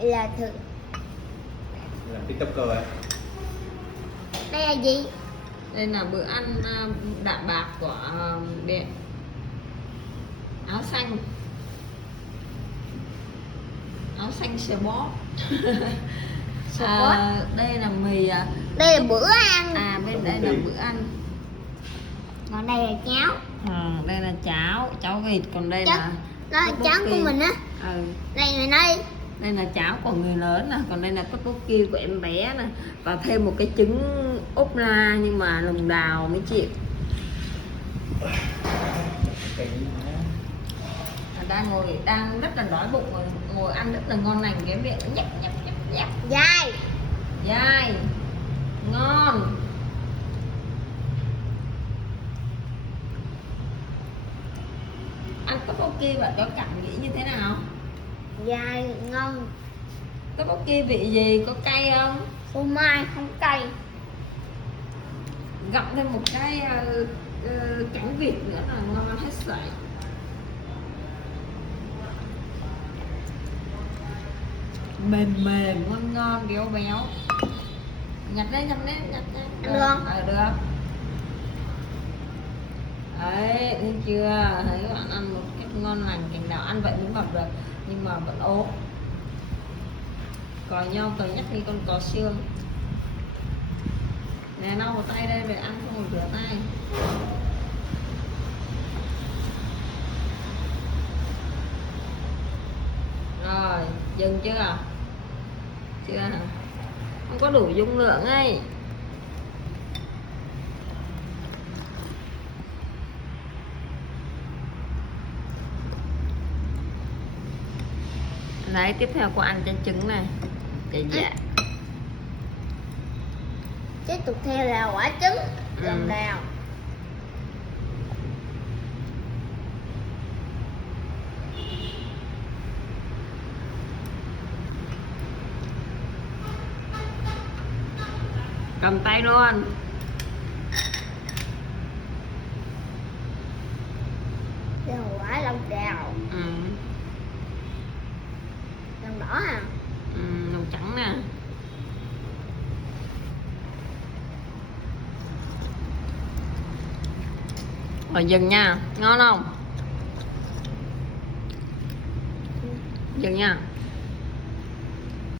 là thử. Làm tiktoker à? Đây là gì? Đây là bữa ăn đạm bạc của Điện. Áo xanh. Áo xanh sờ bó. Đây là mì. Đây là bữa ăn. Bên đây là bữa ăn. Còn đây là cháo. Đây là cháo vịt, còn đây Cháo. là Đó là cháo của mình á. Đây này đây. Đây là cháo của người lớn nè, còn đây là tteokbokki của em bé nè, và thêm một cái trứng ốp la nhưng mà lòng đào mấy chị. Đang rất là đói bụng rồi, ngồi ăn rất là ngon lành, cái miệng nhấp nhấp nhấp nhấp. Dai ngon. Ăn tteokbokki bạn có cảm nghĩ như thế nào? Dai ngon. Tteokbokki vị gì, có cay không? Phô mai không cay. Gặm thêm một cái cánh vịt nữa là ngon hết sảy. Mềm ngon béo béo. Nhặt lên nhặt ăn được không? Được. Đấy, thấy chưa? Thấy bạn ăn một cách ngon lành, cành đào ăn vậy mới mập được, nhưng mà vẫn ốm. Còi nhau còi nhắc đi con cò xương. Nè, lau vào tay đây rồi ăn không rửa tay. Rồi, dừng chưa? Chưa hả? Không có đủ dung lượng ấy. Đấy, tiếp theo cô ăn chén trứng này. Dạ. Tiếp tục theo là quả trứng lòng đào. Cầm tay luôn. Đây là quả lòng đào. Lòng đỏ à? Lòng trắng nè. Rồi dừng nha, ngon không? Dừng nha.